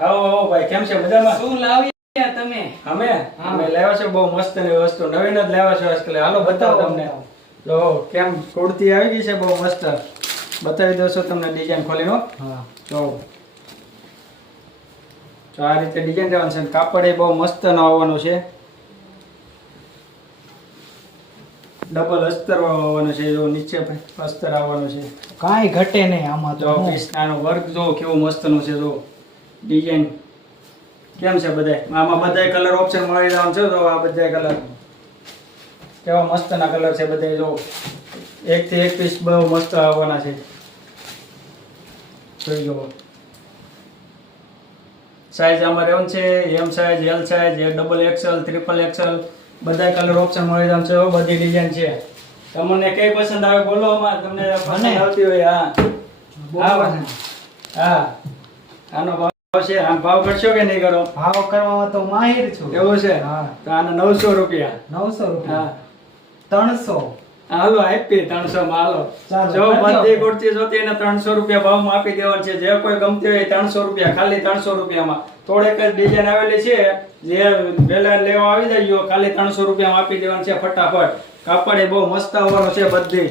આવો આવો ભાઈ, કેમ છે? મજામાં? શું લાવ્યા તમે? અમે લાવ્યા છે બહુ મસ્ત ની વસ્તુ, નવીન જ લાવ્યા છે આજકાલ. હાલો બતાવો તમને. જો કેમ કુર્તી આવી ગઈ છે બહુ મસ્ત, બતાવી દઉં છું તમને ડિઝાઇન ખોલીનો. હા જો આ રીતે ડિઝાઇન દેવાનું છે. કાપડ એ બહુ મસ્ત નો આવવાનું છે, ડબલ અસ્તર આવવાનું છે. જો નીચે અસ્તર આવવાનું છે, કાંઈ ઘટે નહીં આમાં તો. જો પીસનાનો વર્ક જો કેવું મસ્ત નું છે. જો ડિઝાઇન કેમ છે બધાય, આમાં બધાય કલર ઓપ્શન મળી જવાનું છે. તો આ બધાય કલર કેવા મસ્ત ના કલર છે બધાય. જો એક થી એક પીસ બહુ મસ્ત આવવાના છે. જોઈ જુઓ, સાઈઝ આમાં રહેવાનું છે M size, L size, double XL, triple XL, બધા કલર ઓપ્શન મળી જવાનું છે. બધી ડિઝાઇન છે. તમને કઈ પસંદ આવે બોલો, આમાં તમને પસંદ આવતી હોય. હા આનો ભાવ છે, આમ ભાવ કરશો કે નહીં કરો? ભાવ કરવામાં તો માહિર છું. એવું છે? હા. તો આના 900 રૂપિયા. 900 રૂપિયા. હા 300. હાલો આપી 300 માં. હાલો ચાલો, જો કરી દો. બધી કુર્તી જોતી એને 300 રૂપિયા ભાવમાં આપી દેવાની છે. જે કોઈ ગમતી હોય 300 રૂપિયા, ખાલી 300 રૂપિયામાં. થોડેક જ ડિઝાઇન આવેલી છે, જે વેલા લેવા આવી જાય ખાલી 300 રૂપિયામાં આપી દેવાની છે ફટાફટ. કાપડ એ બહુ મસ્ત આવવાનો છે બધી.